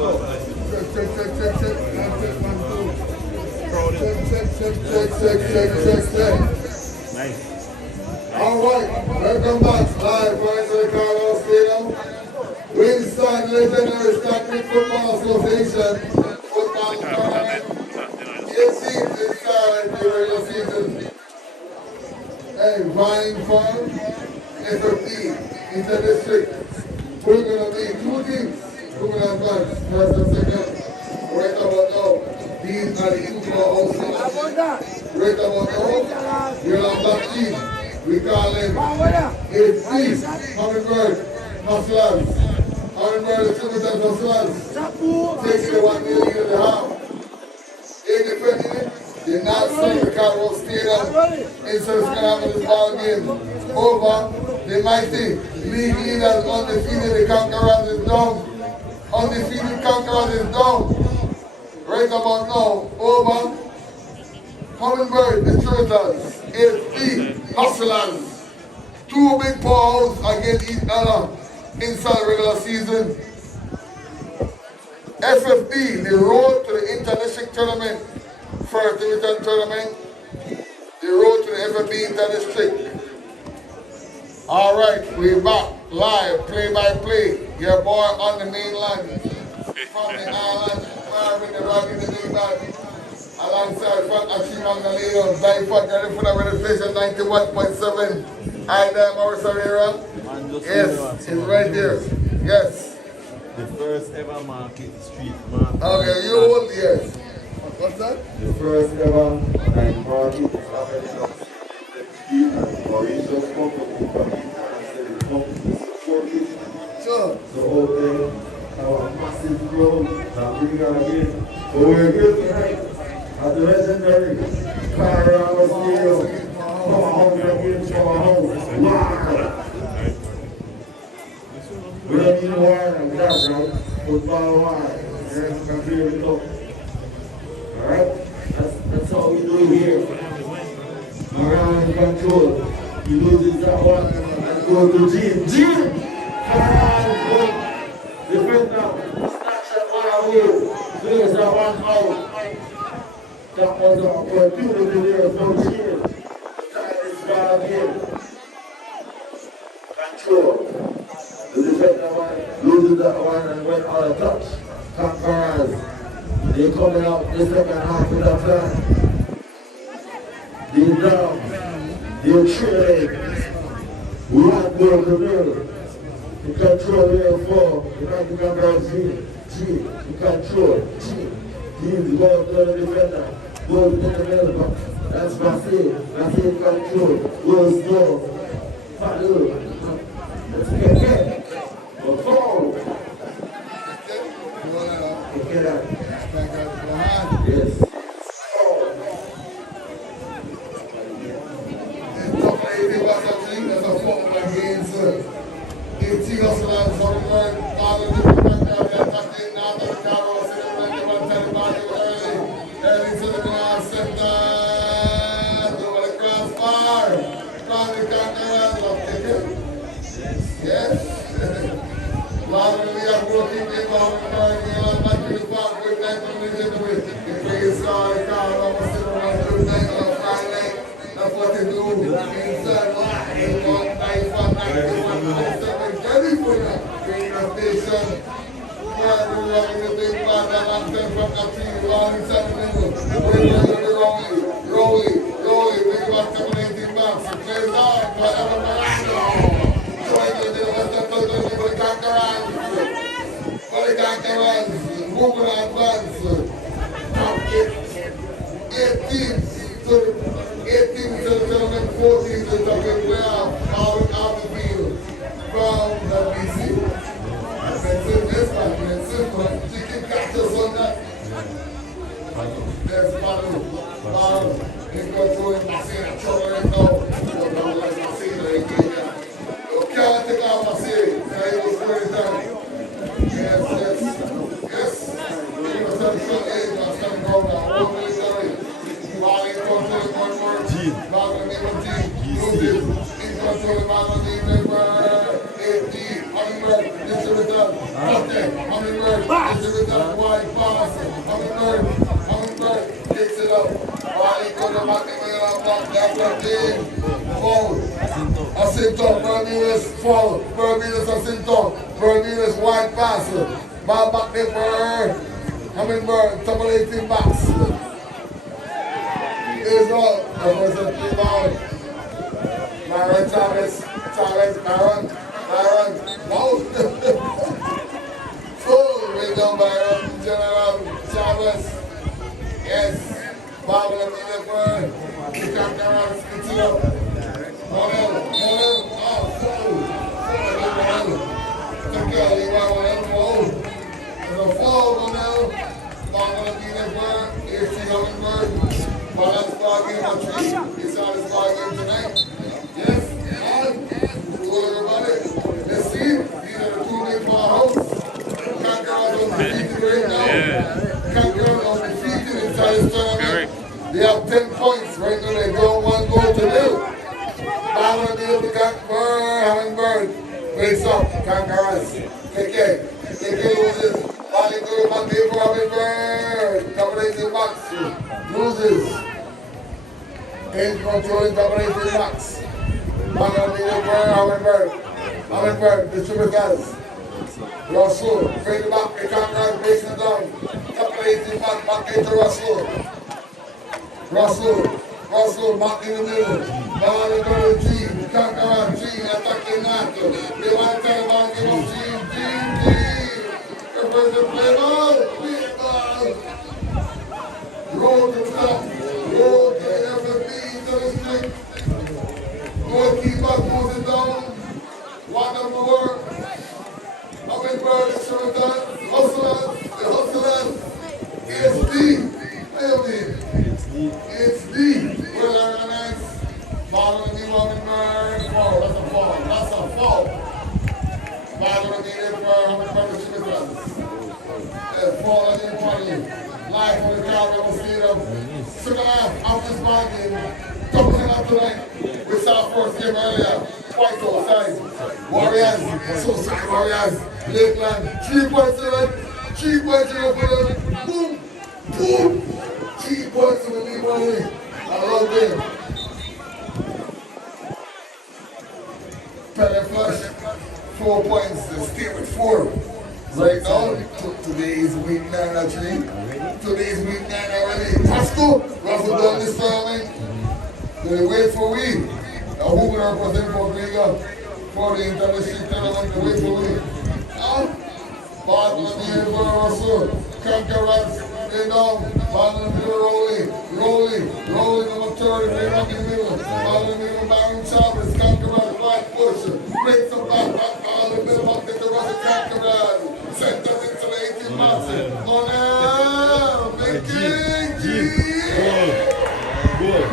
Nice. Alright, welcome back live from the Carlos Stadium. Winston Legendary Static Football Association football tournament. 8 teams inside the regular season. Hey, vying for FFP, Inter-District. We're going to be 2 teams who will advance, first and second. Right about now, these are the Uber houses. Right about now, you're on that team. We call them AFC, Hummingbird, Hustlers. Hummingbird Distributors Hustlers. Taking the 1 million and a half. Independent, they're not selling the Carlos Stadium. Instead of having this ball game over, the mighty league leaders undefeated, the Conquerors is down. Undefeated Conquerors is down. Right about now, over. Hummingbird Distributors, AFC, Hustlers. 2 big balls against each other inside the regular season. FFD, the road to the Inter-District Tournament, first division tournament, the road to the FFD Inter-District. All right, we're back live, play-by-play. Your boy on the mainland, from the island, Marvin, the Rocky, the big man. Alongside Frank Ashima Galileo, DYFA Garifuna Registration 91.7. I am Maurice Herrera. Yes, it's right there. Yes. The first ever market street market. Okay, you hold, yes. What's that? The first ever night market is available. Maurice just come to the community and said it comes to support it. Sure. So out there, our massive crowd that bring her again. So we're here tonight at the legendary Carlos Stadium. Powerhouse against Powerhouse. Wow! We don't need war like that, bro. Football war. You can feel it up. Alright? That's how we do it here. Around control. You lose it that one and go to Jim. Jim! Come on, defend now. Snatch that one away. There's that one out. That was an opportunity there for Jim. That is bad again. Control. The defender one loses that one and went out of touch. Conquerors. They're coming out the second half of the plan. They're down. They're trailing. We have more to do. The control here for the Conquerors G. The control. G. He's going to the defender. Goes in the middle box. That's Bassett. Bassett control. Goes slow. Follow. Let's get it. Go forward. Get out. Yes. That's a football against 18 Hustlers, Hummingbird, all the different backgrounds that tucked in now the Carlos Stadium, and they want to tell the body early to the glass center, over the crossbar, from the Conquerors of Ticket. Yes. While we are working in Hummingbird, we are back to the park with 9 minutes into it. The biggest star, the car, almost in the one good night on a Friday. That's what they do inside live on DYFA Garifuna radio station. Where we're running the big band and I'm from Katrina, long inside the middle. We're going to be rolling. Big about 7-18 bucks. It plays on, whatever Milano. Join the Conquerors. For the Conquerors, moving advance. Top 8 teams. 18 to the gentlemen, 14 to the playoff, out of the field from the BC. I've been saying this one, chicken catches on that. There's Baru, he's going to Massina, trouble right now. Don't know like Massina again. You can't take out Massina, he was very done. Yes. He was at some age, I'm standing over now, one minute sorry. Ball in control, one more. Ball in the team. Loses. In control, ball in the number 18. Hummingbird, distributor. Captain. Hummingbird Hummingbird. This is that wide pass. Hummingbird picks it up. Ball into the McNamara block. That's a team. Foul. Asinto. Bermudez foul. Bermudez Asinto. Bermudez wide pass. Ball back there for Hummingbird. Double 18 backs. Is all. That was a three ball. Myron Thomas. Myron. Wow. Full rhythm by General Chavez. Yes. Ball in the word. The camera spits it up. Monel. Oh, full. Take care. Leave out Monel. Full. There's a full Monel. Ball in the word. Here's the Hummingbird. Balance ball game on three. It's on this ball game tonight. Yes. Everybody. Let's see. These are the two big for our house. Conquerors undefeated right now. Conquerors undefeated inside this tournament. They have 10 points right now. They don't want to go to nil. Ball on the field to Hummingbird. Face up. Conquerors. Take care. Loses. Ball into the back there for Hummingbird. Dominating box. Loses. In controlling dominating box. Ball on the field for Hummingbird, distributors. Russell, fade back, the Conquerors racing down. Couple 18 back into Russell, back in the middle. Ball into the G, Conquerors, G, attacking Nato. They want to tell about give up G. Reverse the play ball. Roll to the top, roll to the FFB, to the stick. Goalkeeper pulls it down. One number work. Hummingbird is showing that. Hustlers. It's deep. It's deep. Well organized. Ball on the knee, Hummingbird. Foul. That's a foul. Ball on the knee for Hummingbird is showing that. Fall on the money. Live on the Colorado Stadium. Second half of this ball game. Doubling up tonight. We saw first game earlier. White outside. Warriors. Warriors. Lakeland. 3 points to it. 3 points to it for them. Boom. 3 points to the lead only. I love them. Pele Flush. 4 points. They stay with 4. Right now, today's week 9 at 3. Today's week 9 already. Russell done this tournament. They wait for we. Now who will represent for Vega for the international tournament? They wait for we. Now, ball on the field for Russell. Conquerors, they down. Ball on the field, rolling. Number 30, right up in the middle. Ball in the middle, Baron Chavez. Conquerors, right push. Breaks them back, ball in the middle, up into Russell. Conquerors. Center into the 18 box. Monel, big king, G. Good.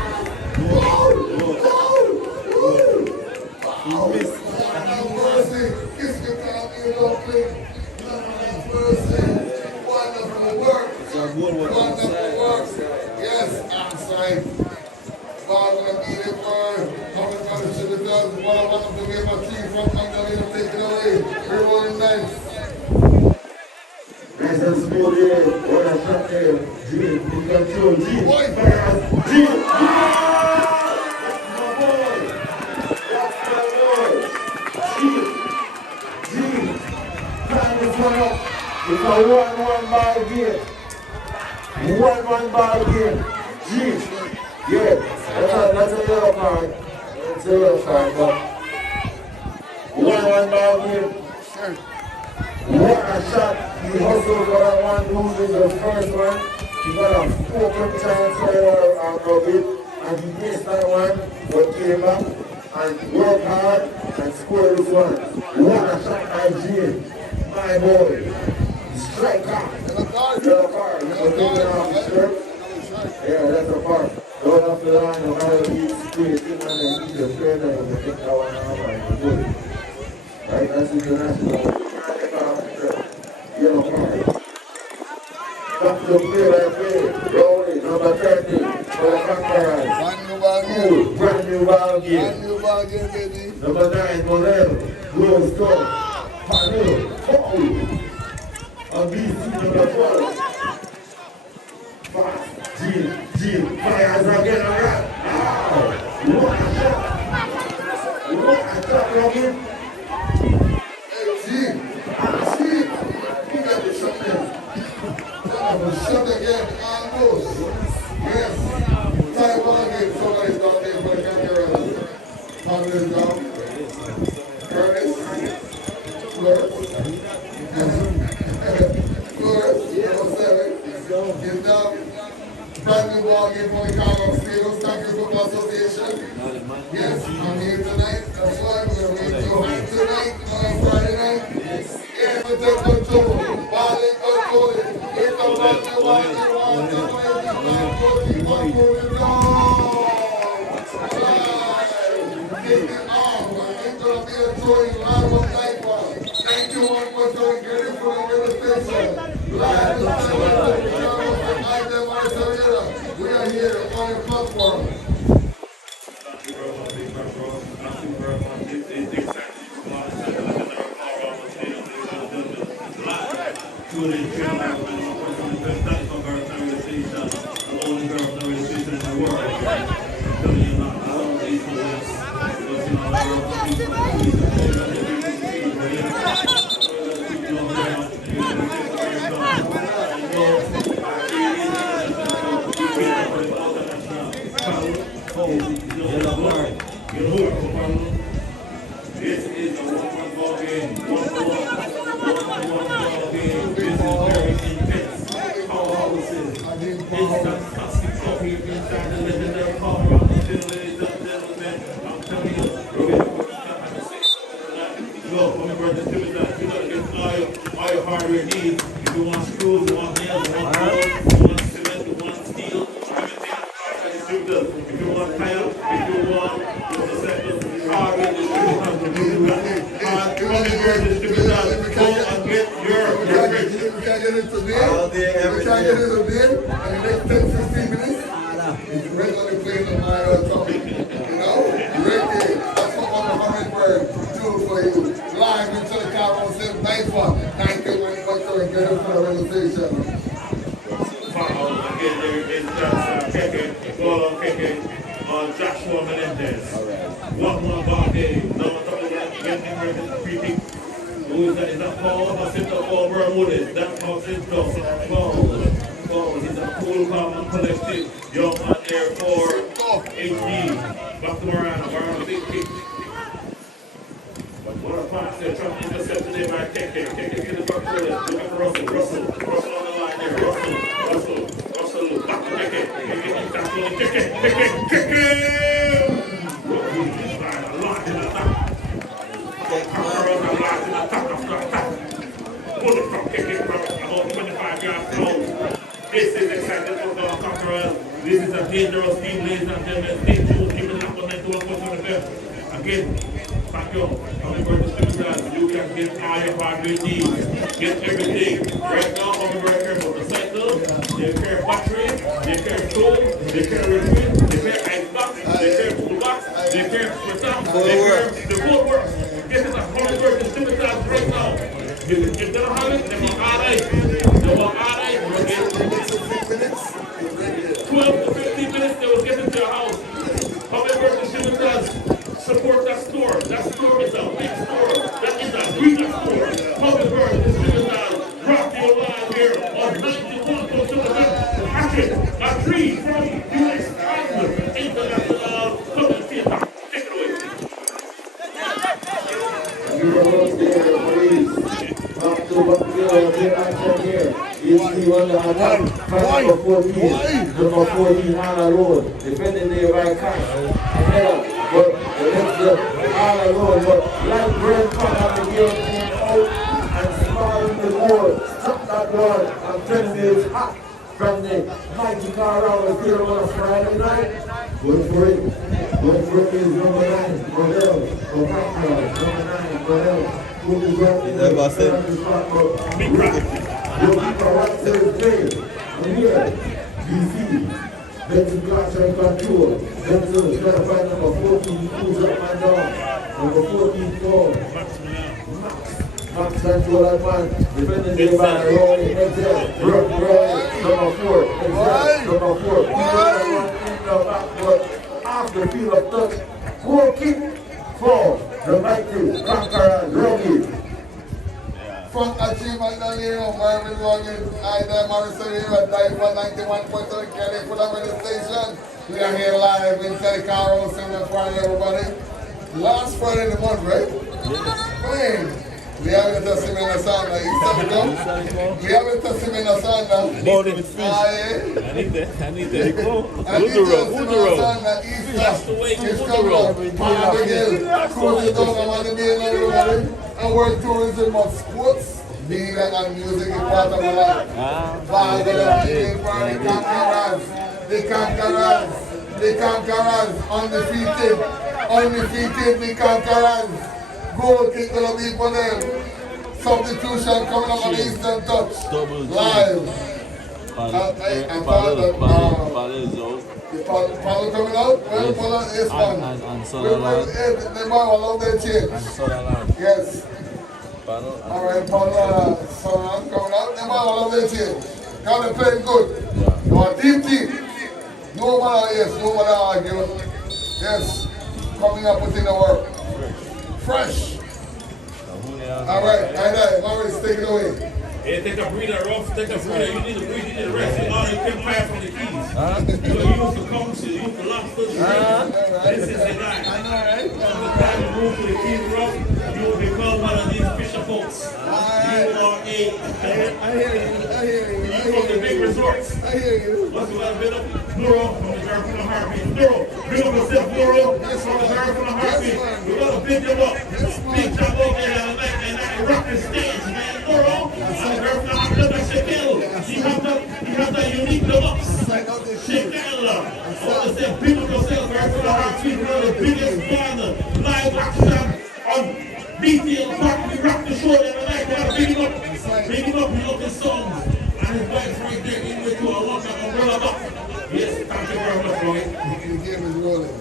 Wonderful work. Yes, outside. Ball on the meter for Hummingbird distributors. What a wonderful game of team from Magdalena taking away. We're rolling nice. Nice and smooth here. What a shot there. G, you control G. G. It's a 1-1 ball game. 1-1 ball game. G. Yeah, that's a yellow card. It's a yellow card, but 1-1 ball game. What a shot. He hustled for that one, loses the first one. He got a 4-point chance out of it. And he missed that one, but came back and worked hard and scored this one. What a shot by G. My boy. Striker. Yellow card. Yeah, that's a part. Going off the line, no matter if he's straight in and then he's a friend and we take that one out and we're good. Right? That's international. Yellow card. Back to the play right there. Rolling, number 30. For the Conquerors. Brand new ball game. Baby. Number 9, Monel. Blue Stone. Panel. on BC number 4. Fast, Gene, fires again, alright. What a shot, Robin. Hey, Gene, you got to shot them. Shot again, almost. Yes. Time ball game, somebody's down there for the camera. Handler's down. Ernest. Flores. Flores, number 7. Is down. Brand new ball game for the Carlos Stadium. Thank you, Football Association. Yes, I'm here tonight. That's why we're going to wait till tonight on Friday night. Yeah, we take control. Ball in control. It's a one moving on. It's going to be a throwing live on DYFA. Thank you all for throwing Garifuna Wabagari. Live is we are here on the platform. This is a 1-1 ball game. 1-1 ball game. This is very intense. Powerhouses. It's fantastic stuff here inside the legendary Colorado Field, ladies and gentlemen. I'm telling you, we're going to put that at the 6 tonight. Look, remember the dividend. You gotta get all your hardware needs. If you want screws, you want nails, you want bolts, you want cement, you want steel, everything. If you want tile, if you want hardware, All day, every day. In the next 10-15 minutes, it's regularly playing on my topic. You know? Reggae, that's what I'm a hummingbird do for you. Live into the car on 7 DYFA. 91 and Garifuna realization. Again, there is Joshua Menendez. 1-1 ball game. Now I'm talking about getting ready to pre-pick. Who is that? Is that Paul? Or sit up Paul Bermudez? That's how sit up. Paul. He's a cool, calm, and collected young man there for HD. Back to Marana, big. What a pass there. Trying to intercept today by Keke. Keke get the back to it. Look at Russell on the line there. Russell. Back to Keke. Keke. A lot in attack. About 25 yards close. This is exciting football, Conquerors. This is a dangerous team, ladies and gentlemen. Stay tuned. Keep it up on 91.25. Again, thank you. Coming for the students, you can get all your hardware needs. Get everything. Right now, I'm very careful. The cycle, they carry battery, they carry tools, they carry liquid, they carry ice box, they carry toolbox, they carry switch-up, they carry the full works. This is a hard work distributors right now. If they don't have it, they want RA. They want RA. 12 to 15 minutes, they will get into your house. Public work distributors support that store. That store is a big store. That is a big store. Public work distributors rock your line here on 91.7 Patrick, a tree from U.S. International Public Theater. Take it away. You are up there, please. Up to what we are here, action here. It's the one that attack. Number 14 Hana Road. Defending the right cash. Head up. But it's the Hana Road. But like Brent Conner, the game came out and small in the board. Stop that board. I'm telling you, it's hot from the mighty Colorado here on a Friday night. Going for it. Going for it is number 9, Modell. Number 9, Modell. Never said. Your keeper right there is there. And here, DC. Benson Glasser and control. Benson is trying to find number 14. He pulls up my dog. Number 14 Paul. Max control that man. Defending the by Roy, Excel, Roy, number 4, Excel, number 4. We don't in the back, but after the field of touch, goal kick for the mighty Conqueror Rocky. Front achievement down here, Marvin Rogan, I am Morrison here at DYFA 91.3 Garifuna Wabagari station. We are here live in Telecaro, Summer Friday, everybody. Last Friday of the month, right? Man, we haven't touched him in the sun now. You said it, though? We haven't touched him in the sun now. Morning with fish. Yeah. I need that. I need to touch him in the sun now. That's the way It's to coming up. Palm the hill, cruising down on the main line, everybody. And world tourism of sports, media and music is part of our life. Father, the conquerors, the conquerors, the conquerors, undefeated, the conquerors. Goal kick gonna be for them. Substitution coming up on the Eastern Touch. Live. And Father coming out? Well, Father is one. And Sutherland. The boy will love their change. And Sutherland. Yes. All right, Paul, Sutherland coming out. The boy will love their change. Now they're playing good. Now, deep. No matter argue. Yes. Coming up within the work. Fresh. All right, Maurice, take it away. Yeah, take a breather, Ruff. Take a breather. You need to breathe. You need to rest. You can fire from the keys. You use the coaches. You use the lobsters. This is the guy. I know, right? From the time you move to the keys, Ruff, you will become one of these fisher folks. You are a... I hear you. You from the big resorts. I hear you. What's the last bit of? Bluro from the Garifuna Heartbeat. Bluro. Big up yourself, Bluro. From the Garifuna Heartbeat. We got to big them up. Big job over there and I rock the stage, man. Bluro. He has that unique deluxe. Shake that love. I want to say, big up yourself, Garifuna Heartbeat. We're the biggest band, live action on BTL Park. We rock the show every night. We gotta big him up. Big him up. We love his songs. And his wife right there in with you. I want that umbrella back. Yes, thank you very much, Roy. The game is rolling.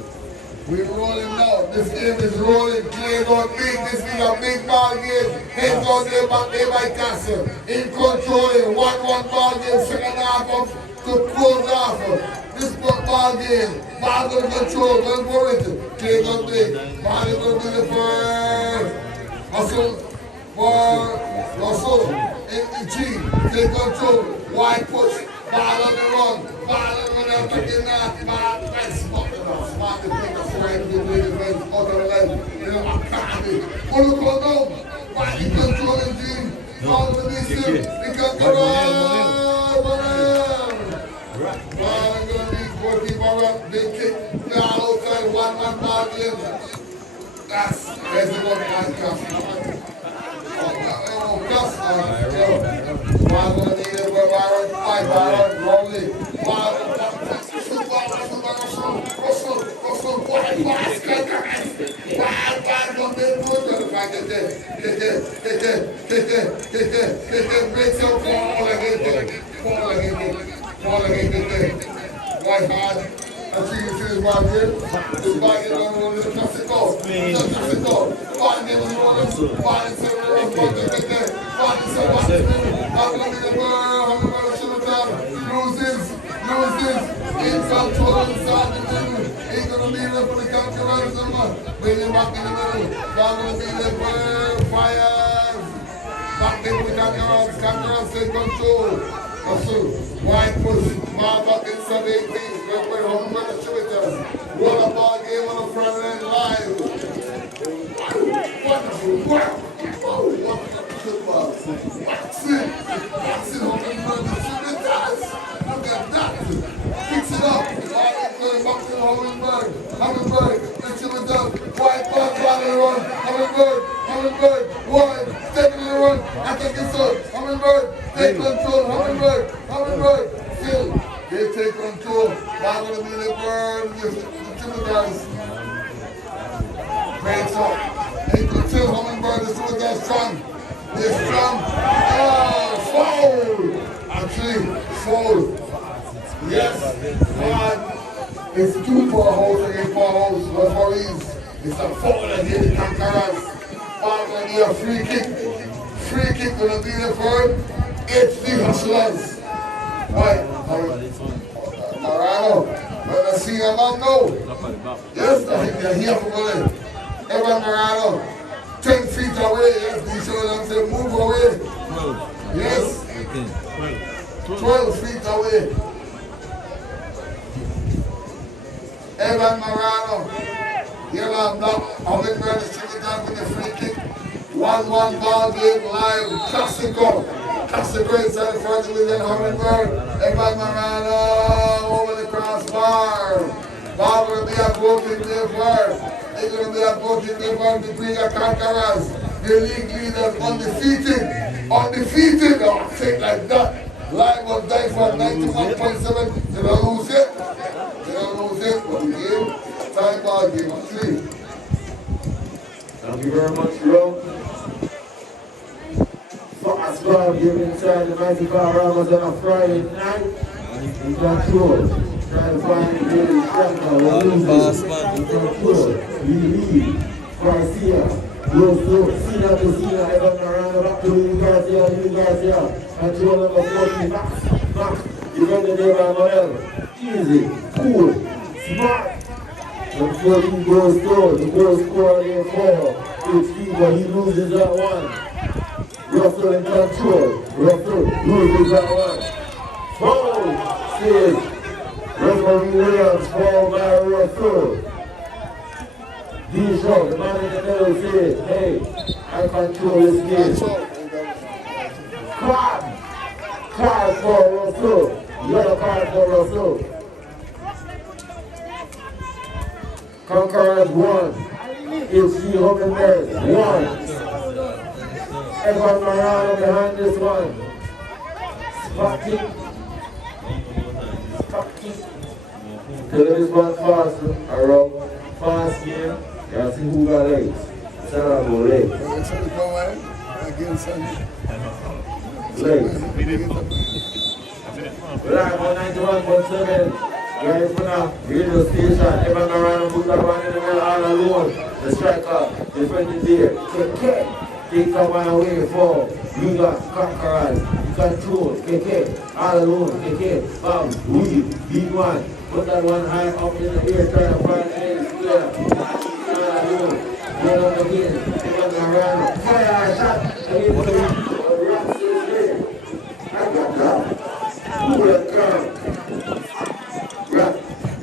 We're rolling now. This game is rolling. Players on big. This is a big ball game. Heads on there back there by Castle. In controlling. 1-1 ball game. Second half up to close off. This ball game. Ball going to control. Going for it. Players on big. Ball is going to be the first. Russell. In G. Take control. Wide push. Ball on the run. Ball on the run. Taking that. Ball. Nice. Smart to take a strike. Out of the line. Pull the ball down. Ball in control in G. Ball to the middle. They got the ball. Ball is going to be goalkeeper. Big kick. Ball outside. 1-1 ball game. That's the one behind Castle. I see you see this ball here. This ball here going to run the classic goal. Classic goal. Ball here going to run. Ball is going to run. Ball is going to run. Ball is going to run. Loses. In control inside the middle. Ain't going to be there for the conquerors. Bring him back in the middle. Ball going to be there for fires. Back there for the conquerors. Conquerors take control. Wide push. Ball back inside 18. Home run to shoot us. What a ball game on the front end live. Wonderful. Wow. Oh, wonderful football. Waxing home run to shoot it us. Look at that. Fix it up. Back to Hummingbird. The shoot it up. Wide ball, ball in the run. Hummingbird. Wide. Step in the run. I think it's up. Hummingbird. Take control. Hummingbird. Still. They take control. Ball going to be the bird. The two guys. Great shot. Take control. Hummingbird. The two guys strong. They're strong. Foul. Actually, foul. Yes. It's 2 for a house against 4 house. Referees. It's a foul against the conquerors. Ball going to be a free kick. free kick gonna be there for HD Hustlers. Right. Marano. When I see a man now. Yes, I think they're here for money. Evan Marano. 10 feet away. Yes, we show them say move away. 12. Yes. 12 feet away. Evan Marano. Yellow and black. Owen Brown is taking down with the free kick. 1-1 ball game live. Classico. Classico inside the front with Owen Brown. Evan Marano over the crossbar. Ball will be a broken day for. It's going to be a broken day for between the conquerors. The league leaders undefeated. Undefeated. Oh, think like that. Live on DYFA 91.7. They don't lose it. They don't lose it. But the game, time ball game, 3. Thank you very much, bro. Fast ball game inside the 95 Ramos on a Friday night. In control. Try to find the game. In control. We lead. Garcia. Cena to Cena, Evan Marano back to Garcia. Control number 14, Max. Defended there by Morel. Easy, cool, smart. The 14 goes through. The goal scorer there 4. HD, but he loses that one. Russell in control. Russell loses that one. Foul, says Referee Williams, foul by Russell. D-Show, the man in the middle says, hey, I control this game. Card for Russell. Yellow card for Russell. Conquerors 1. FC Huckenberg 1. Evan Marano behind this one. Spot kick. Tell this one fast, around fast game. You see who got legs. Sarah go legs. Legs. Live on 91.7. Garifuna radio station. Evan Marano put that one in the middle all alone. The striker, defending there. Take someone away for you got conquerors. Control. KK. All alone. KK. Bam. Weave. Big one. Put that one high up in the air. Try to find ends. Clear. Get up again. Evan Marano. Fire shot. Again. I got that. Pull that car.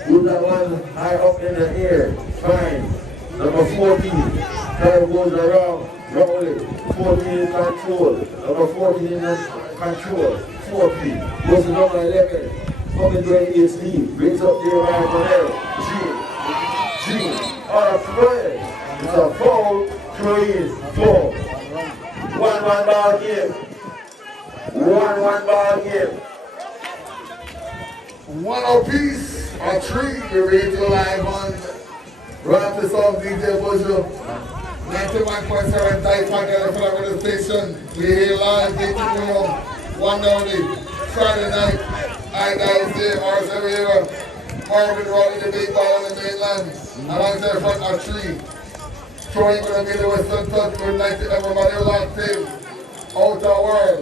Put that one high up in the air. Fine. Number 14. Try goes around. Roll it. 14 in control. Number 14 in control. 14. Goes to number 11. Coming to HD. Brings up there right there. G. On a play. It's a foul. 3-4. 1-1 ball game. 1-1 ball game. 1 apiece. A 3. We're ready to live on Rapid Song DJ Bojo. 91.7 DYFA Garifuna radio station. We here live, 1:30 Friday night. I guys there, R7 Marvin rolling the big ball on the mainland. Alongside front of 3. Throwing gonna be the Western touch. Good night to everybody locked in. Outer world.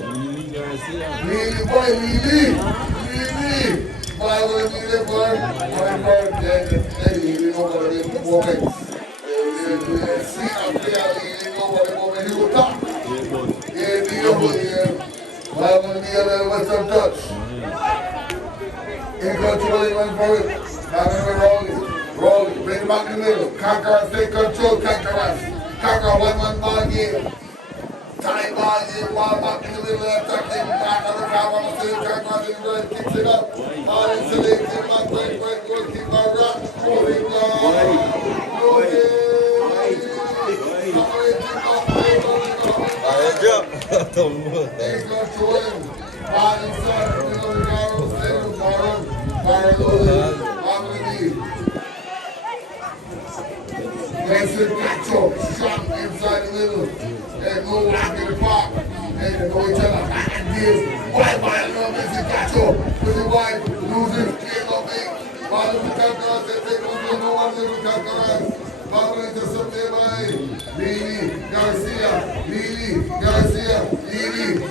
Lily boy, Lily. Ball gonna be there for Marvin Eddie, you know what it is, moments. See, I'm there, you know what the moment he will talk. Yeah, ball gonna be a little Western touch. In control, he went for it. Rolling. Bring it back in the middle. Conquerors take control, Conquerors. Conqueror 1-1 ball game. Time ball game, ball back in the middle, attacking back on the car, on the same Conquerors in the right, kicks it up. Ball insulated, back, right, goalkeeper, rock, rolling Take control. Ball inside, Benson Gato, shot inside the middle. They go walk in the park. They know each other back and this. White by love Benson Gato. With the white, losing, came up big. Ball of the Conquerors, they take over no one of the Conquerors. Ball intercepted by Lili Garcia. Lili.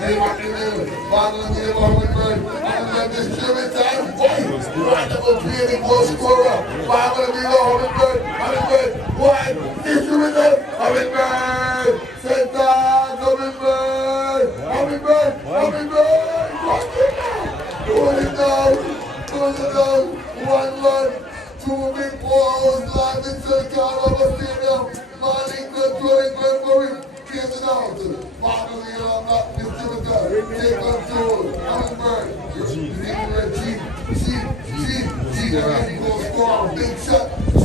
They back in there. Ball on the Hummingbird. Hummingbird distributor. Wonderful play, the goal scorer. Ball on the Hummingbird. One. Distributor. Hummingbird. Center. Hummingbird. Hold it down. 1-1. 2 big balls live in Circle of the Stadium. Marlin controlling Glenbury. Clears it out. Martin Wheeler, not distributor. Take control. Hummingbird. G. Again, go score. Big shot. G.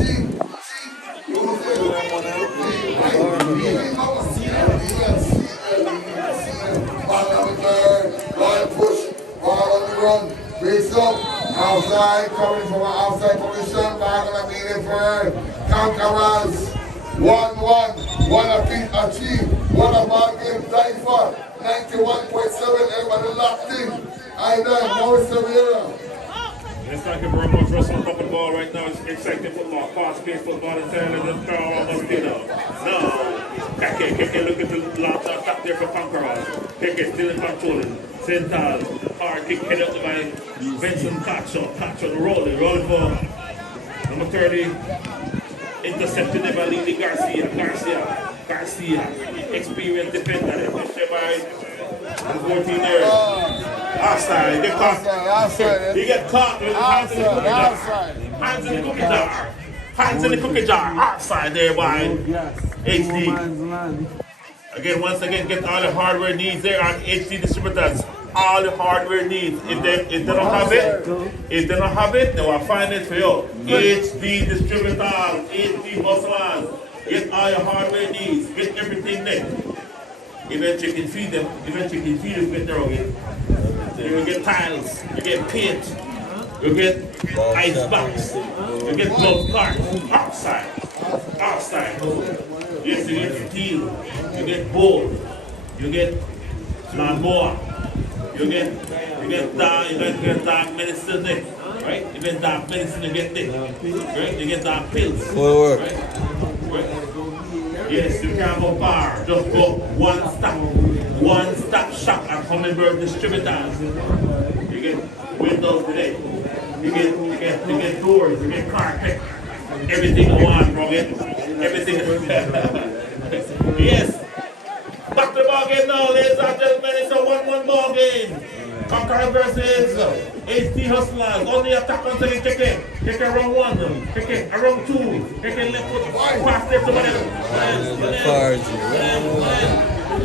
Ball on the bird. Ball push. Ball on the run. Base up. Outside, coming from an outside position. Ball on the medium bird. Conquerors. 1-1. One apiece achieved. One a ball game. DYFA 91.7. Everybody locked in. Maurice Severa. Let's not give very much Russell up the ball right now. It's exciting football, fast-paced football, and telling them to throw almost dinner. No. Keke looking to launch on top there for Conquerors. Keke still in controlling. Sental, hard kick headed up by Benson Cacho, rolling for number 30. Intercepted by Lili Garcia, experienced defender, pushed by 14 there. Outside, get caught. He get caught with hands in the cookie jar. Hands in the cookie jar. Outside there by HD. Once again, get all the hardware needs there on HD distributors. All the hardware needs. If they don't have it, they will find it for you. HD distributors, HD hustlers. Get all your hardware needs. Get everything there. Eventually you can feed them. Get their own. You will get tiles. You get paint. You get ice box. You get glove cards. Outside. Yes, you get steel. You get board. You get lawnmower. You get dark medicine there, right? You get dark medicine, you get there, right? You get dark pills, right? Yes, you can go bar. Just go one stop shop at Hummingbird Distributors. You get windows today. You get doors. You get carpet. Everything you want, bro. Everything. Yes. Back to the ball game now, ladies and gentlemen. It's a 1-1 ball game. Conqueror versus HD Hustlers. Only attack until you take it. Take it around 1, take it around 2, take it left foot, pass there to Manel.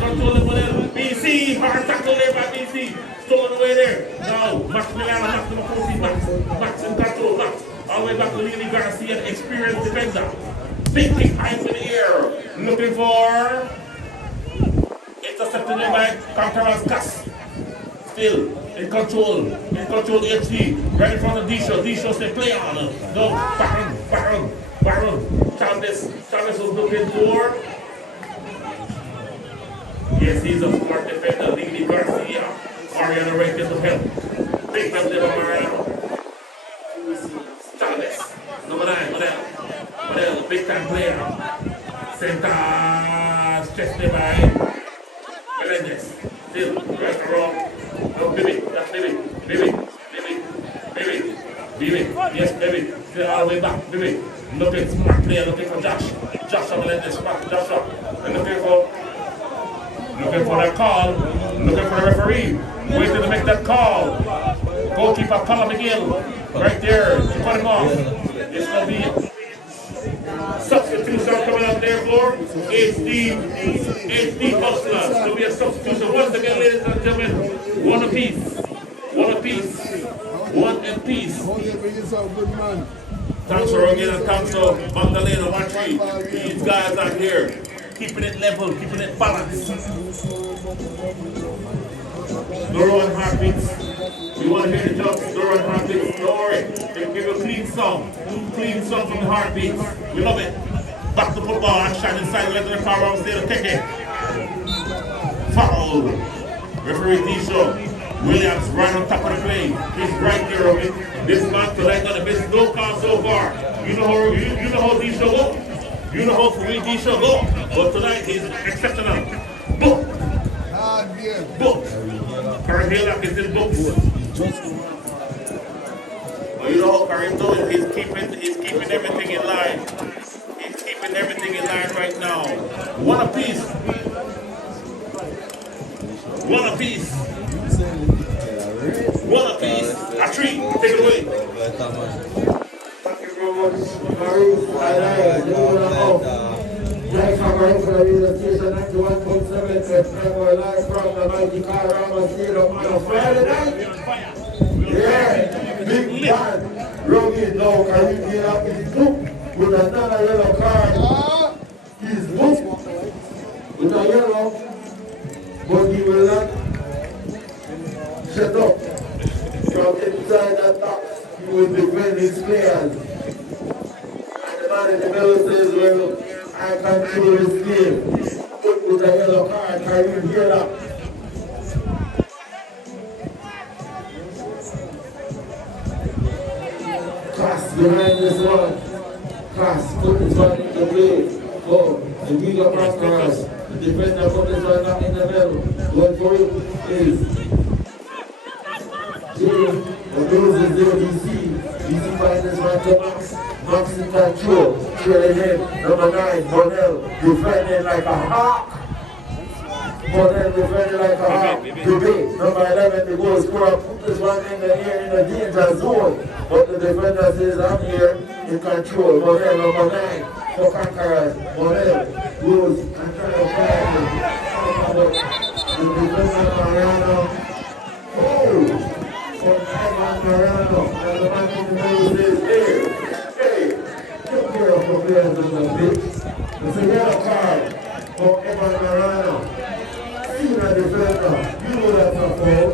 Control the Manel. BC, hard tackle there by BC. Stolen away there. Now, Max Milano, Max in control, Max. All the way back to Lili Garcia, experienced defender. Big kick high in the air. Looking for intercepted by Conqueror's Gas. Still in control HD. Right in front of D-Show. D-Show say play on. No, Baron. Chavez was looking for. Yes, he's a smart defender. Lili Garcia. Mariano right there to help. Big help there for Mariano. Chavez. Number 9, Model, big time player. Center stretched there by Melendez. Still, right around. No, Bibi. Yes, Bibi. Still all the way back. Bibi. Looking smart player, looking for Josh. Joshua Melendez, Joshua. And looking for that call. Looking for the referee. Waiting to make that call. Goalkeeper Colin McGill. Right there. Cut him off. It's going to be substitution coming up there for HD Hustlers. To be a substitution. Once again, ladies and gentlemen, one apiece. Thanks for again and thanks to Magdalena Matri. These guys are here, keeping it level, keeping it balanced. Doro and heartbeats. We want to hear the jobs. Doro and heartbeats. Don't worry. They give you a clean song from the heartbeats. We love it. Back to football action inside the left of the car around there to take it. Foul. Referee D-Show. Williams right on top of the play. He's right there of it. This man to like on the best no call so far. You know how D-Show go? You know how we D show go, but tonight is exceptional. Book, book. Karim Hillock is in book. But you know how Karim does? He's keeping everything in line. He's keeping everything in line right now. One apiece. One apiece. One apiece. A treat. Take it away. Thank you very much, Maurice. DYFA Garifuna Station 91.7 FM. We're live from the mighty Carrama Stadium on a Friday night. Yeah, big man. Robbie now, Karim Hillock is booked with another yellow card. He's booked with a yellow, but he will not shut up from inside that box. He will defend his players. And the man in the middle says, well, I control this game. Put with a yellow card, Karim Hillock. Class behind this one. Class, put this one in the play. Oh, the league of conquerors. The defender put this one up in the middle. Going for it is Jay. The Blues is there, DC. DC finds this one to Max. Max in control. Trailing in. Number 9, Bonnell. Defending like a hawk. Bonnell defending like a hawk. Debate. Number 11, the goal scorer. Put this one in the air in the danger zone. But the defender says, I'm here in control. Bonnell, number 9, for conquerors. Bonnell goes and tries to find him. The defender, Mariano. Oh! For Evan Mariano. And the man in the middle says, hey, take care of the players in the pitch. It's a yellow card for Evan Mariano. Senior defender, you know that's a foul.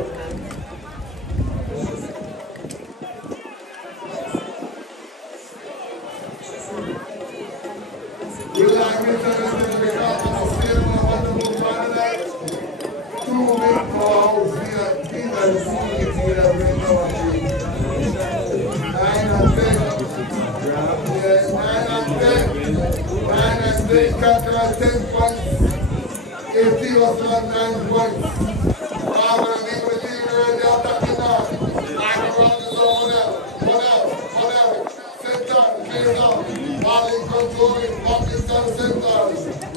If he was on 9 points, I'm going to be with you already attacking now. I can run the zone now. Whatever. Center, clear down. Ball in controlling, back inside center.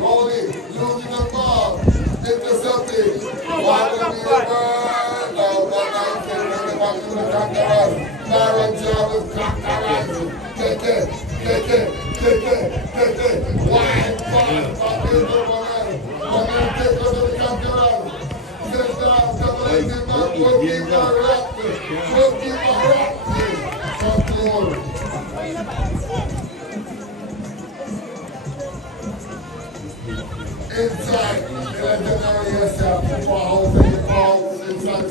Rolling, losing the ball. Intercepting. Ball going to be a bird. Now, 1-9, bring it back to the conquerors. Baron Jarvis, conquerors. Take it. Wide pass, back into the ball. Take over the conqueror. Sit down, stabilizing back, goalkeeper rapid. Control. Inside, the legendary SF, football house and the ball inside.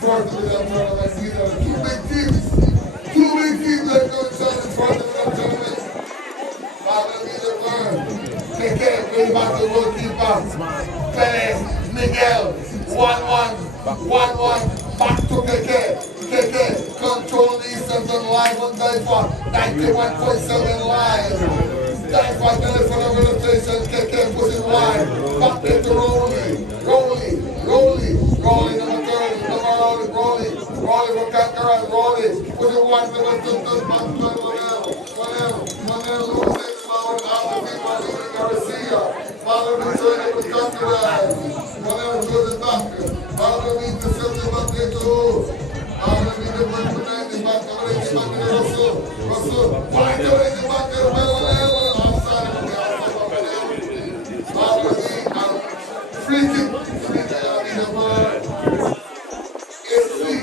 First of the tournament, these are two big teams that go inside the first of the tournament. Father, be the burn. Take care, bring back the goalkeeper. Perez, Miguel, 1-1, back to Keke, control the Eastern live on DYFA, 91.7 live. DYFA Garifuna Wabagari station, Keke pushing wide, back into Rolly, number 30, Rolly for Kankaran, Rolly, pushing wide to the back to Manel losing, found out the people Garcia. Follow me so they will come to us. Whatever goes in back. Follow me to send them back there to who? Follow me to bring the man back. Follow me back to Russell. Why do they back there? Well, outside of the follow me. Free kick. I need a bird. It's me.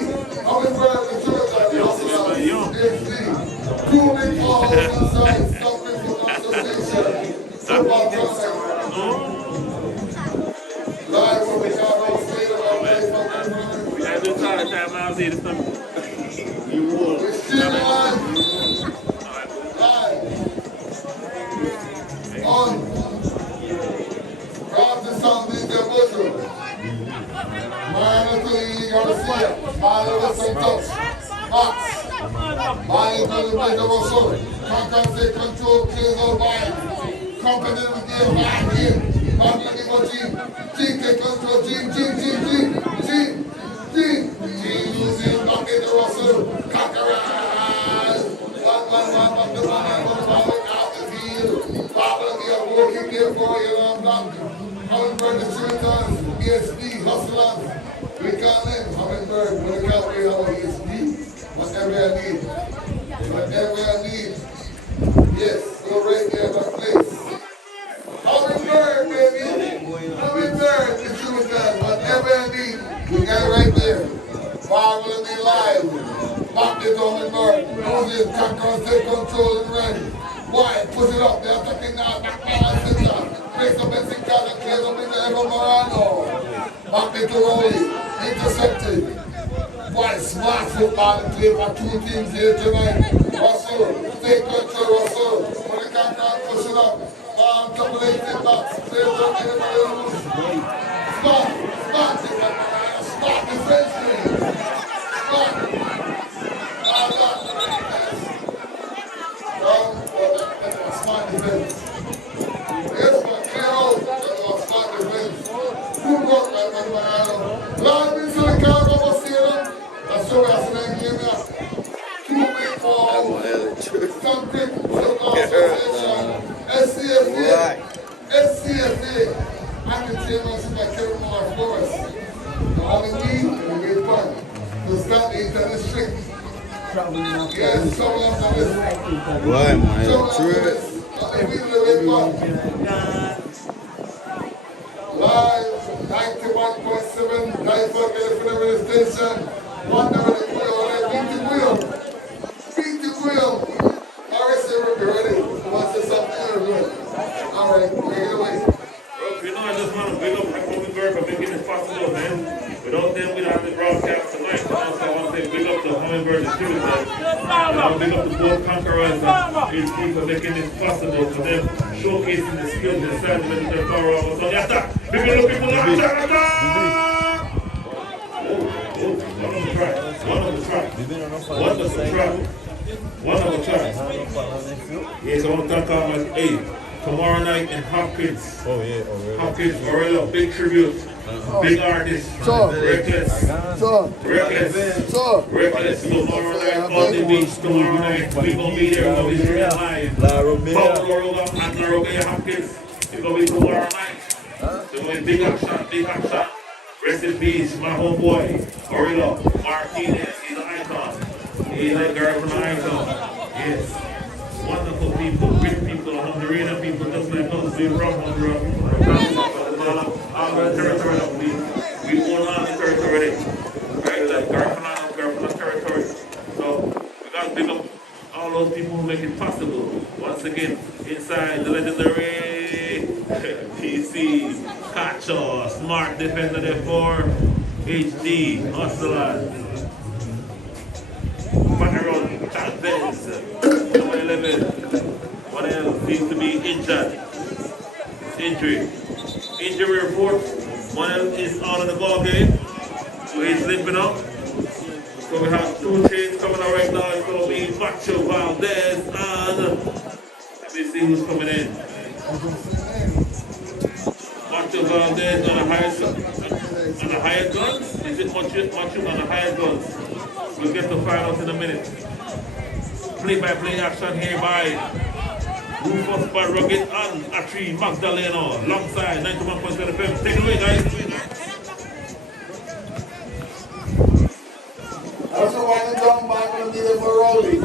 How many birds in church are there? It's me. 2 big balls inside. Something from association. Football concept. Live from the Chicago State of our We had to time out here to some. You will. We're still live. On. Grab the sound in the bushel. Mariano to Garcia. Mariano to touch. Max. Mariano to the break of our soul. Can't say control, clears our bind. Company with the back here. Back in the go G. G take control. G losing back in the Russell. Conquerors. One, the man out the field. Bobble, we are working there for you, Black. Hummingbird distributors, ESP, hustlers. We call them Hummingbird. We call them our ESP. Whatever I need. Yes, go right there, that place. Hummingbird, baby. Hummingbird distributors, whatever I need. We got it right there. Bar will be live. Back the Hummingbird. Moses, conquer, take control and ready. Why? Push it up. They're attacking now. Back and center. Breaks up Mexican and clears up in the Evo Morano. Back the Toroli. Intercepted. Why? Smart football and play for two teams here tonight. Russell. Take control, Russell. When the conquer, push it up. Couple 18 backs. Players don't get anybody loose. Smart. Smart defense. Smart. Smart defense. Yes, but clear out. Smart defense. Good work, man. Lord, we see the car over here. That's so we're saying game here. 2 weeks for something. SCFA. And the team was like carrying more for us. The only we and we made fun. So Scott is that is strict. Yes, some of them is. Why, man? True. Live 91.7 DYFA Garifuna Station. One hour the wheel. Beat the wheel. Alright, sir, we're ready. What's this up there? Alright, take it away. You know, I just want to big up my Hummingbird for making this possible, man. Without them, we'd have to broadcast tonight. So I want to say big up the Hummingbird distributors. And I'll big up the both conquerors and his team for making this possible, for them showcasing the skills inside the military power of us. So that's that. Big up people, attack! One of the track. Yes, I want to talk about 8. Tomorrow night in Hopkins. Oh, yeah, already. Hopkins, Morello, big tribute. Big artist. Reckless. Tomorrow night on the beach. Tomorrow night. We're going to be there. We're going to be streaming live. La Romeo. And La Romeo Hopkins. It's going to be tomorrow night. It's going to be big action. Rest in peace, my homeboy. Morello. Martinez. He's an icon. He's a Garifuna icon. Yes. Wonderful people, great people, Hungarian people, just like us, we run all the territory that we own all the territory, right? Like Garifuna territory. So we got to big up all those people who make it possible. Once again, inside the legendary PC, Kacho, Smart Defender there for HD, Hustlers. Chad Benz, number 11. One else seems to be injured. Injury report. One else is out of the ball game. So he's limping up. So we have 2 chains coming out right now. It's going to be Macho Valdez and let me see who's coming in. Macho Valdez on the higher guns. Is it Macho on the higher guns? We'll get to find out in a minute. Play-by-play action here by Rufus Bad Rugged and Atri Magdalena alongside 91.7 FM. Take it away, guys. That's the one down back on the deal for Rolly.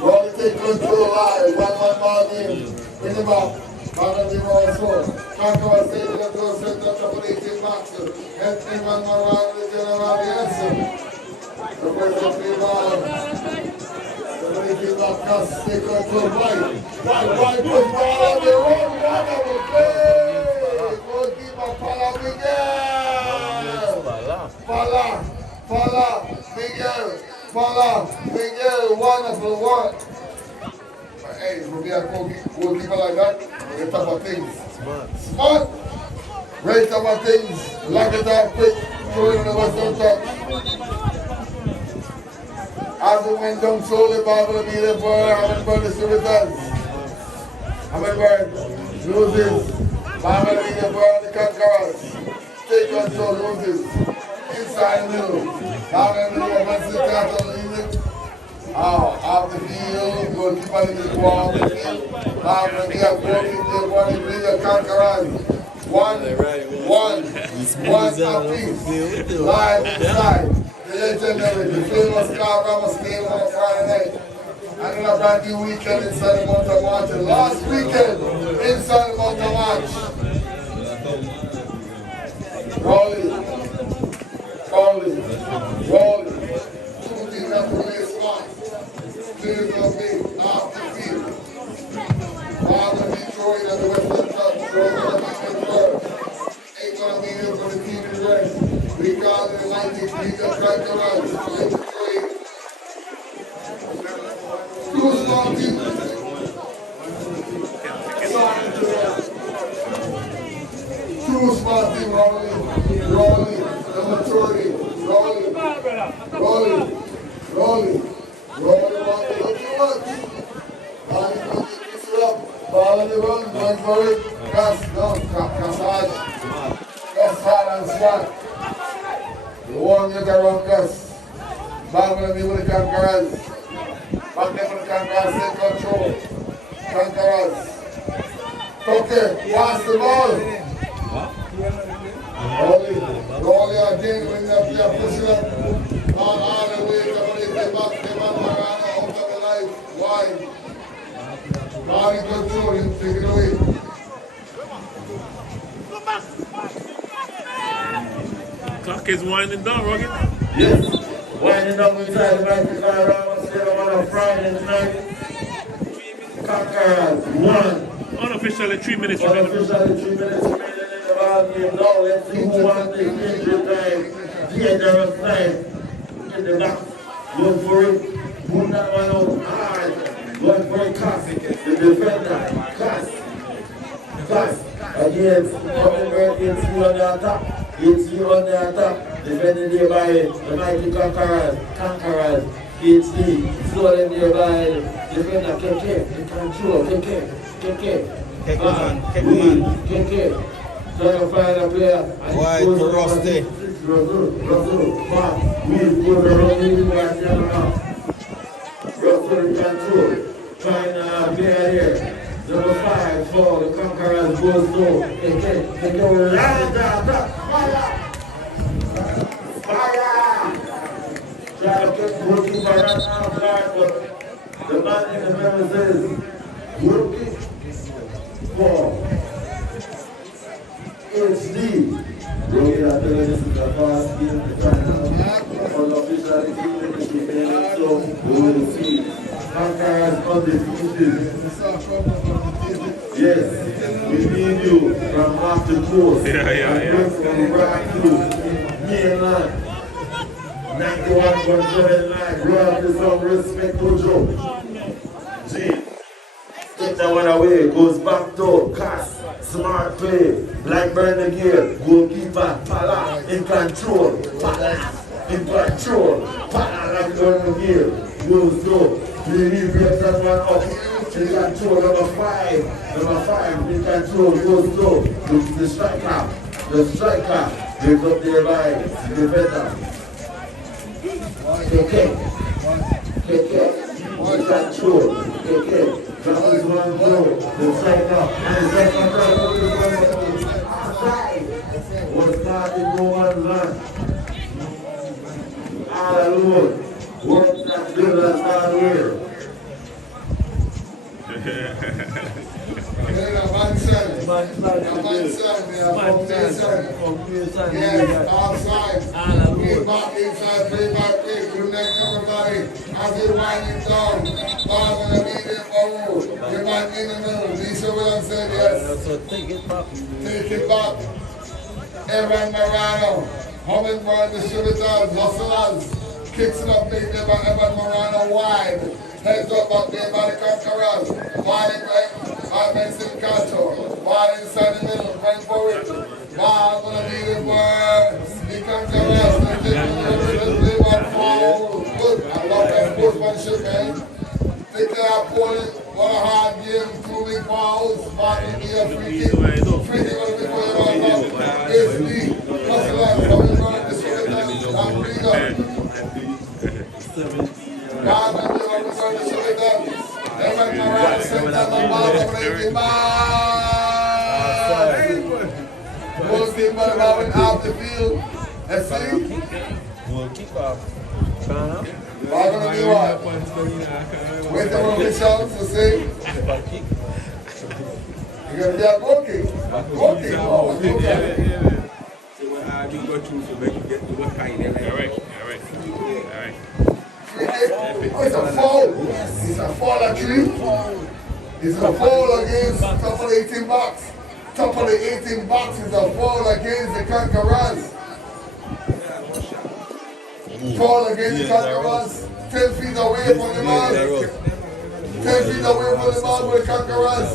Rolly take control live. 1-1 ball game. In the back. Back on the ball score. Conqueror save the goal center. Top of 18 backs. And 1 more round with the general answer. The first of the ball. Somebody give that pass, take control. Why put ball on the road? One of the play. Goalkeeper Pala Miguel. Wonderful work. Hey, for me a goalkeeper like that, we talk about things. Smart. Great about things. Lock it up quick. Throw it in the western touch. As it went down slowly, Bob will be there for Hummingbird distributors. Hummingbird, loses. Bama lead the ball, the Conquerors. Take control, loses. Inside the middle. Down in the middle, once the cattle leave it. Off the field, goalkeeper in the ball. Bama lead the ball, the Conquerors. One apiece. Live inside. The legendary, the famous Carl Ramos game on Friday night. And in a brand new weekend inside the month of March. And last weekend inside the month of March. Rolling. Two teams have to play smart. Players will be off the field. Father Detroit and the Western Club. Ain't gonna be here for the team in red. We call it the 90s. We just try to run. Two small teams. Two small teams rolling. The maturity. Rolling. Ball on the run, going for it. Cross hard. Cross hard and smart. The one you can run cross. Ball going to be with the Conquerors. Back there for the Conquerors, take control. Conquerors. Okay, pass the ball. Rolling again, when they're pushing up. All the way, they back, out of the life. Wide. Ball in control, you take it away. Clock is winding down, Rocket. Yes. Winding up inside the Mexican Ramos Stadium on a Friday night. Conquerors 1. Unofficially 3 minutes remaining. Unofficially 3 minutes remaining in the ball game. Now let's see who wants the injury time. Dangerous time. In the back. Look for it. Put that one out hard. Going for a Cass. The defender. Cass. Again, coming back in on the attack. It's you on the attack. Defending there by the mighty Conquerors. It's the slowing there by defender KK. You control KK. Trying to find a player. Why to Rusty? Russell. We put the running back down now. Russell in control. Trying to player here. Number 5 for the Conquerors goes low. KK right down. Fire! Try to get the goalkeeper right outside, but the man in the middle says, rookie 4. HD. Rookie, I tell you this is a fast game. Unofficially, so we will see. Conquerors undefeated. Yes, we need you from off the coast. Yeah. From back to mainland. 91.79. Grab this some respect to Joe. Gene. Take that one away. Goes back to Cass. Smart play. Blackburn again. Goalkeeper. Pala. In control. Pala like Blackburn again. Goes low. We break that one up. In control. Number 5. In control. Goes low. The striker. Breaks up their line. The defender. KK. One control. KK. That was one goal. The striker. Outside. Was not in no one's line. Hallelujah. What's that good as not here? Yes, outside. We back inside, play by play. You next everybody as they winding down. Ball gonna be there for you. You might in the middle. Lisa Williams said yes. Take it back. Evan Morano. Hummingbird distributors, hustlers. Kicks it up, big there by Evan Morano wide. Heads up back there by the Conquerors. Wide right. Benson Cato. Ball inside the middle. Right forward. Ball gonna be the word. The Conquerors. They want foul. Good. I love that sportsmanship, man. Take care of opponent. What a hard game, 2 big fouls, Martin here, free kick. Free kick on the big one, basically, Muscle coming from the shoulders, and Riga. Garman coming from the shoulders. Evan Moran sent on the ball, breaking man. Most team by the ball went off the field. Let's see. Ball gonna be what? Wait the officials to see. You're gonna be a goal kick. Goal kick. Oh, okay. Oh, it's a foul. It's a foul actually. It's a foul against top of the 18 box. Top of the 18 box is a foul against the Conquerors. Foul against the Conquerors. 10 feet away from the ball. 10 feet away from the ball with the Conquerors.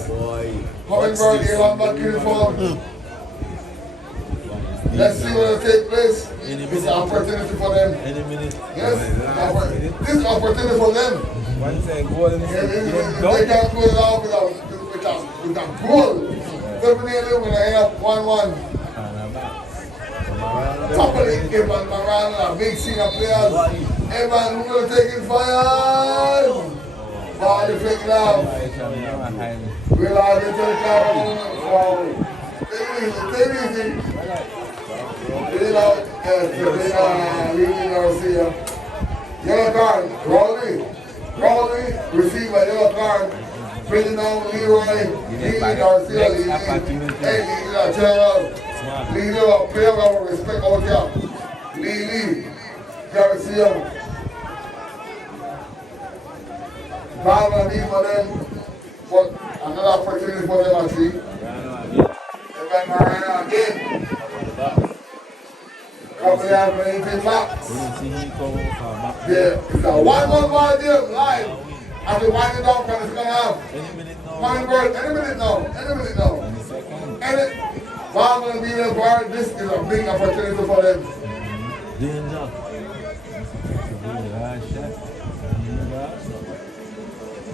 Hummingbird here on back uniform. Let's see what will take place. It's an opportunity for them. Yes, this is an opportunity for them. They can't close it off with a goal. Definitely we're going to end up 1-1. Top of the Evan Moran, a big senior players. Evan, who will take it fire? Ball deflected out. We'll have it to the crowd. Take it easy. Lean out, lean Garcia. Yellow card, Rowley, receive a yellow card. Bringing down Leroy, Lee Garcia, Lee, General. Lee, player of respect out here. Lee, Garcia. Ball and leave for them. But another opportunity for them actually. Evan Moran again. Coming out for 18 bucks. Yeah, it's a 1-1 ball game live. After winding down, because it's going to have. Hummingbird, any minute now. Ball going to be there for her. This is a big opportunity for them.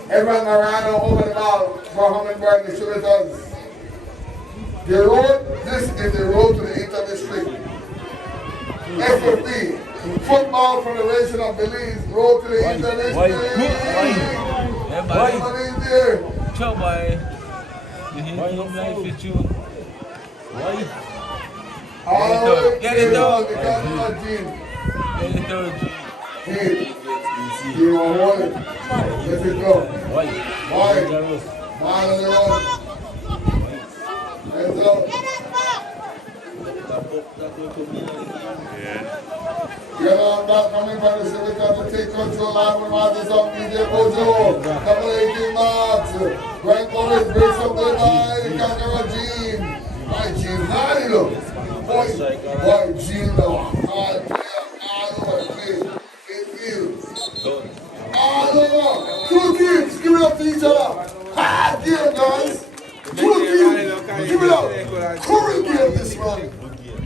Evan Morano over the ball for Hummingbird and the Shooters. The road, this is the road to the inter-district. FFP, football Federation of Belize, road to the inter-district. Why? There. Get it down. You want it. Let it go. Why? Man on the road. Let's go. Yellow back coming by the Civic to take control of the Martins of DJ Bojo. Double 18 marks. Right forward, breaks up the by the Conqueror Gene. By Gene, high look. Boy, Gene, hard player, all over the place. Midfield. All over. 2 teams, give it up to each other. Hard game, guys. 2 teams, give it up. Current game this one.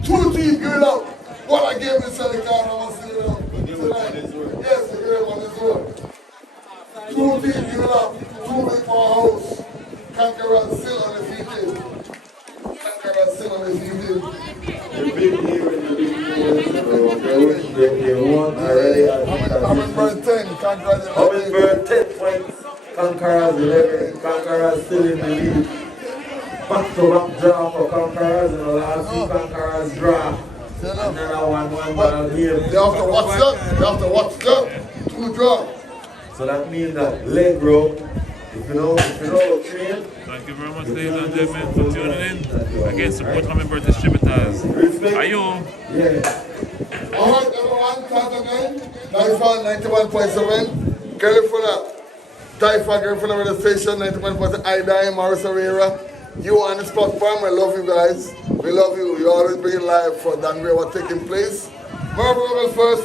2 teams, give it up. What I gave this Seneca, I want to see it tonight. Yes, the great one is good. 2 teams, give it up. 2 big for our house. Conquerors still undefeated. They've been here in the big they won already. Hummingbird 10, congratulations. Hummingbird 10 points. Conquerors 11. Conquerors still in the lead. Back-to-back draw for Conquerors. And the last 2 Conquerors draw. Another 1-1 ball game. They have to watch that. 2 draw. So that means that leg rope, if you know train. Thank you very much, ladies and gentlemen, for tuning in. Again, support Hummingbird Distributors. Are you? Yeah. Alright, everyone, start again. DYFA 91.7. DYFA Garifuna Radio Station 91.7. I Morris Herrera. You on this platform, I love you guys. We love you. You always bring it live for Dan Gray what's taking place. Marvel first,